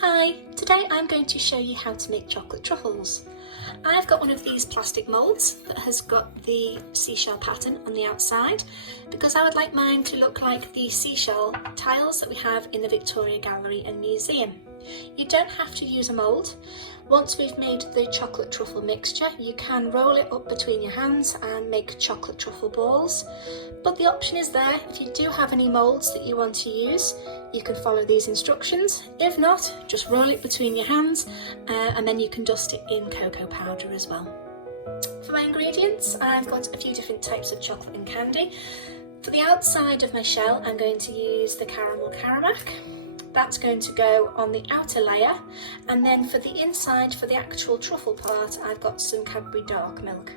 Hi, today I'm going to show you how to make chocolate truffles. I've got one of these plastic moulds that has got the seashell pattern on the outside because I would like mine to look like the seashell tiles that we have in the Victoria Gallery and Museum. You don't have to use a mould. Once we've made the chocolate truffle mixture, you can roll it up between your hands and make chocolate truffle balls. But the option is there. If you do have any moulds that you want to use, you can follow these instructions. If not, just roll it between your hands and then you can dust it in cocoa powder as well. For my ingredients, I've got a few different types of chocolate and candy. For the outside of my shell, I'm going to use the caramel Caramac. That's going to go on the outer layer, and then for the inside, for the actual truffle part, I've got some Cadbury dark milk.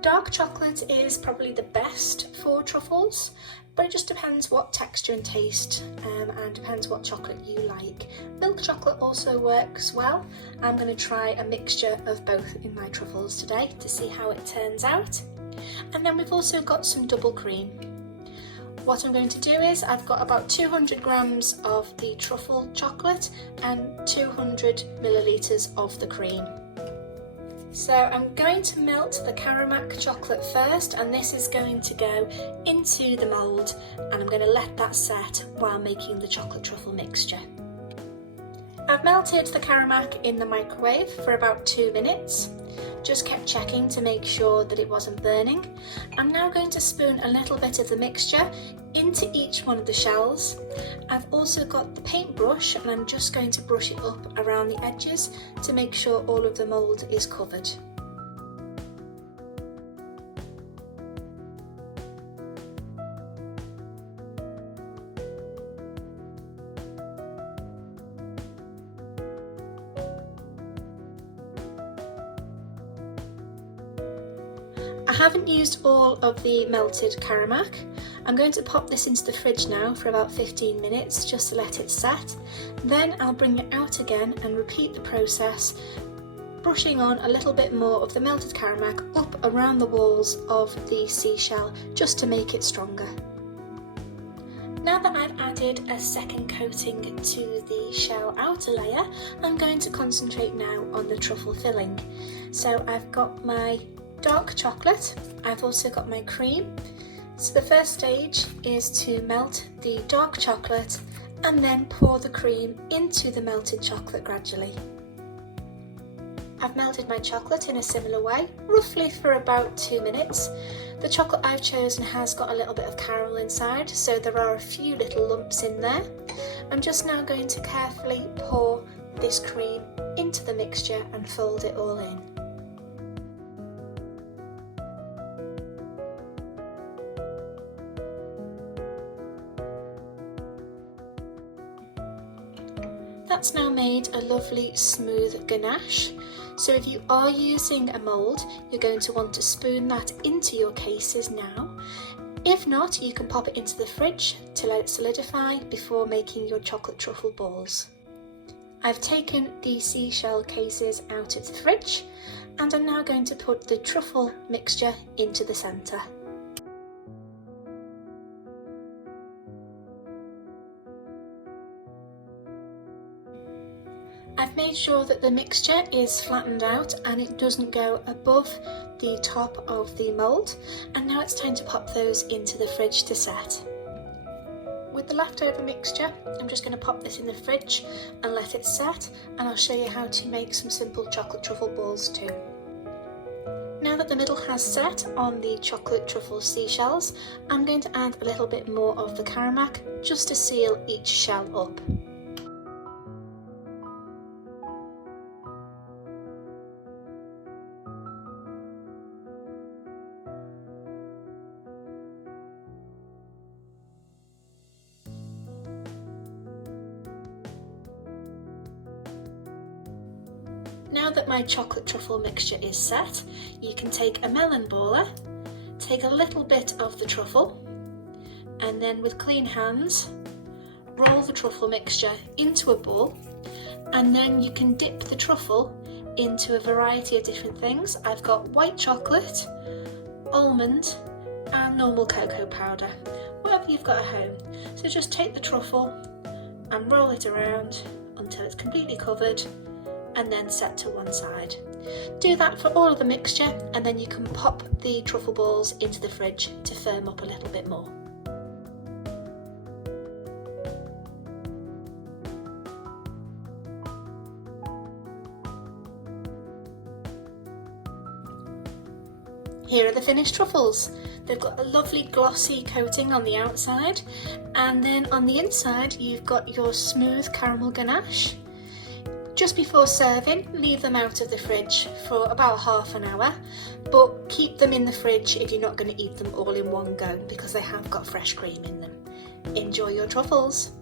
Dark chocolate is probably the best for truffles, but it just depends what texture and taste and depends what chocolate you like. Milk chocolate also works well. I'm going to try a mixture of both in my truffles today to see how it turns out. And then we've also got some double cream. What I'm going to do is I've got about 200 grams of the truffle chocolate and 200 millilitres of the cream. So I'm going to melt the Caramac chocolate first, and this is going to go into the mould, and I'm going to let that set while making the chocolate truffle mixture. I've melted the Caramac in the microwave for about 2 minutes. Just kept checking to make sure that it wasn't burning. I'm now going to spoon a little bit of the mixture into each one of the shells. I've also got the paintbrush and I'm just going to brush it up around the edges to make sure all of the mould is covered. I haven't used all of the melted Caramac. I'm going to pop this into the fridge now for about 15 minutes just to let it set. Then I'll bring it out again and repeat the process, brushing on a little bit more of the melted Caramac up around the walls of the seashell just to make it stronger. Now that I've added a second coating to the shell outer layer, I'm going to concentrate now on the truffle filling. So I've got my dark chocolate, I've also got my cream. So the first stage is to melt the dark chocolate and then pour the cream into the melted chocolate gradually. I've melted my chocolate in a similar way, roughly for about 2 minutes. The chocolate I've chosen has got a little bit of caramel inside, so there are a few little lumps in there. I'm just now going to carefully pour this cream into the mixture and fold it all in. That's now made a lovely smooth ganache. So if you are using a mould, you're going to want to spoon that into your cases now. If not, you can pop it into the fridge to let it solidify before making your chocolate truffle balls. I've taken the seashell cases out of the fridge and I'm now going to put the truffle mixture into the centre. I've made sure that the mixture is flattened out and it doesn't go above the top of the mould, and now it's time to pop those into the fridge to set. With the leftover mixture, I'm just going to pop this in the fridge and let it set, and I'll show you how to make some simple chocolate truffle balls too. Now that the middle has set on the chocolate truffle seashells, I'm going to add a little bit more of the Caramac just to seal each shell up. Now that my chocolate truffle mixture is set, you can take a melon baller, take a little bit of the truffle, and then with clean hands, roll the truffle mixture into a ball, and then you can dip the truffle into a variety of different things. I've got white chocolate, almond, and normal cocoa powder, whatever you've got at home. So just take the truffle and roll it around until it's completely covered and then set to one side. Do that for all of the mixture, and then you can pop the truffle balls into the fridge to firm up a little bit more. Here are the finished truffles. They've got a lovely glossy coating on the outside, and then on the inside you've got your smooth caramel ganache. Just before serving, leave them out of the fridge for about half an hour, but keep them in the fridge if you're not going to eat them all in one go, because they have got fresh cream in them. Enjoy your truffles!